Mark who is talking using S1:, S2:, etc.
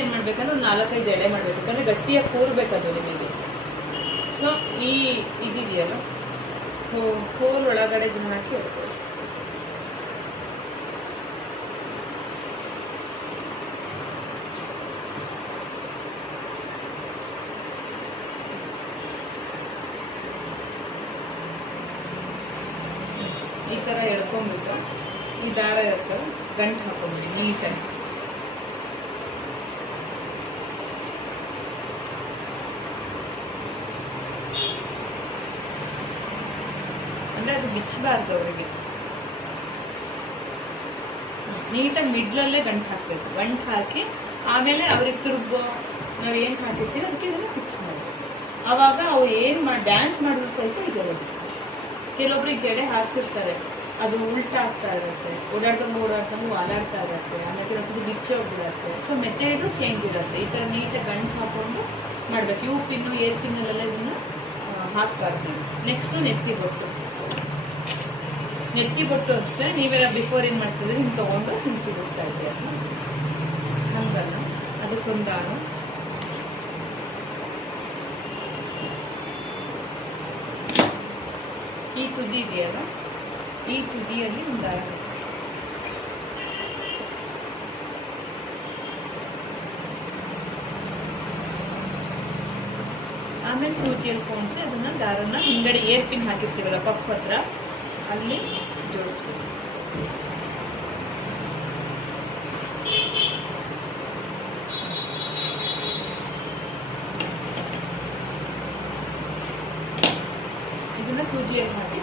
S1: ಏನ್ ಮಾಡ್ಬೇಕಂದ್ರೆ ಒಂದು ನಾಲ್ಕೈದು ಎಳೆ ಮಾಡ್ಬೇಕು. ಯಾಕಂದ್ರೆ ಗಟ್ಟಿಯಾಗಿ ಕೂರ್ಬೇಕದು ನಿಮಗೆ. ಸೊ ಈ ಇದಿದೆಯಲ್ಲ? ಹೋಲ್ ಒಳಗಡೆ ಇದನ್ನ ಹಾಕಿ. ಈ ತರ ಎಳ್ಕೊಂಡ್ಬಿಟ್ಟು ಈ ದಾರ ಇರ್ತದೆ ಗಂಟು ಹಾಕೊಂಡ್ಬಿಡಿ, ನೀಟಾಗಿ. ಅದು ಬಿಚ್ಚಬಾರ್ದು ಅವರಿಗೆ. ನೀಟಾಗಿ ಮಿಡ್ಲಲ್ಲೇ ಗಂಟು ಹಾಕ್ಬೇಕು. ಗಂಟು ಹಾಕಿ ಆಮೇಲೆ ಅವ್ರಿಗೆ ತಿರುಗೋ ನಾವು ಏನು ಹಾಕಿರ್ತೀವಿ ಅದಕ್ಕೆ ಇದನ್ನು ಫಿಕ್ಸ್ ಮಾಡಬೇಕು. ಆವಾಗ ಅವು ಏನು ಮಾಡಿ ಡ್ಯಾನ್ಸ್ ಮಾಡಿದ್ರು ಸ್ವಲ್ಪ ಈ ಜಡೆ ಬಿಚ್ಚು ಕೆಲವೊಬ್ರಿಗೆ ಜಡೆ ಹಾಕ್ಸಿರ್ತಾರೆ. ಅದು ಉಲ್ಟಾ ಆಗ್ತಾ ಇರುತ್ತೆ. ಓಡಾಡ್ದಂಗೆ ಓಡಾಡ್ದಂಗೆ ಓಡಾಡ್ತಾ ಇರುತ್ತೆ. ಆಮೇಲೆ ಕೆಲವೊಂದ್ಸತಿ ಬಿಚ್ಚಿ ಹೋಗ್ಬಿಡತ್ತೆ ಸೊ ಮೆಥಡು ಚೇಂಜ್ ಇರುತ್ತೆ. ಈ ಥರ ನೀಟಾಗಿ ಗಂಟು ಹಾಕೊಂಡು ಮಾಡಬೇಕು. ಯು ಪಿನ್ನು ಏರ್ ಪಿನ್ನಲ್ಲೆಲ್ಲ ಇದನ್ನ ಹಾಕ್ಬಾರ್ದು. ನೆಕ್ಸ್ಟು ನೆತ್ತಿ ಬೊಟ್ಟು ನೆತ್ತಿ ಬೊಟ್ಟು ಅಷ್ಟೇ ನೀವೆಲ್ಲ ಬಿಫೋರ್ ಏನು ಮಾಡ್ತಿದ್ರೆ ನಿಮ್ಗೆ ತೊಗೊಂಡು ಹಿಂಗೆ ಸಿಗಿಸ್ತಾ ಇದ್ದೀರ ಹಂಗಲ್ಲ ಅದಕ್ಕೊಂದು ದಾಣ. ಈ ತುದಿ ಇದೆಯಲ್ಲ, ಈ ತುದಿಯಲ್ಲಿ ಒಂದು ದಾರ. ಆಮೇಲೆ ಸೂಜಿಯಲ್ಲಿ ಪೋಣಿಸಿ ಅದನ್ನ ದಾರನ ಹಿಂಗಡೆ ಏರ್ಪಿನ್ ಹಾಕಿರ್ತೀವಲ್ಲ, ಪಫ್ ಹತ್ರ. ಅಲ್ಲಿ ಜೋಡಿಸ್ಬೇಕು ಇದನ್ನ ಸೂಜಿಯಲ್ಲಿ ಹಾಕಿ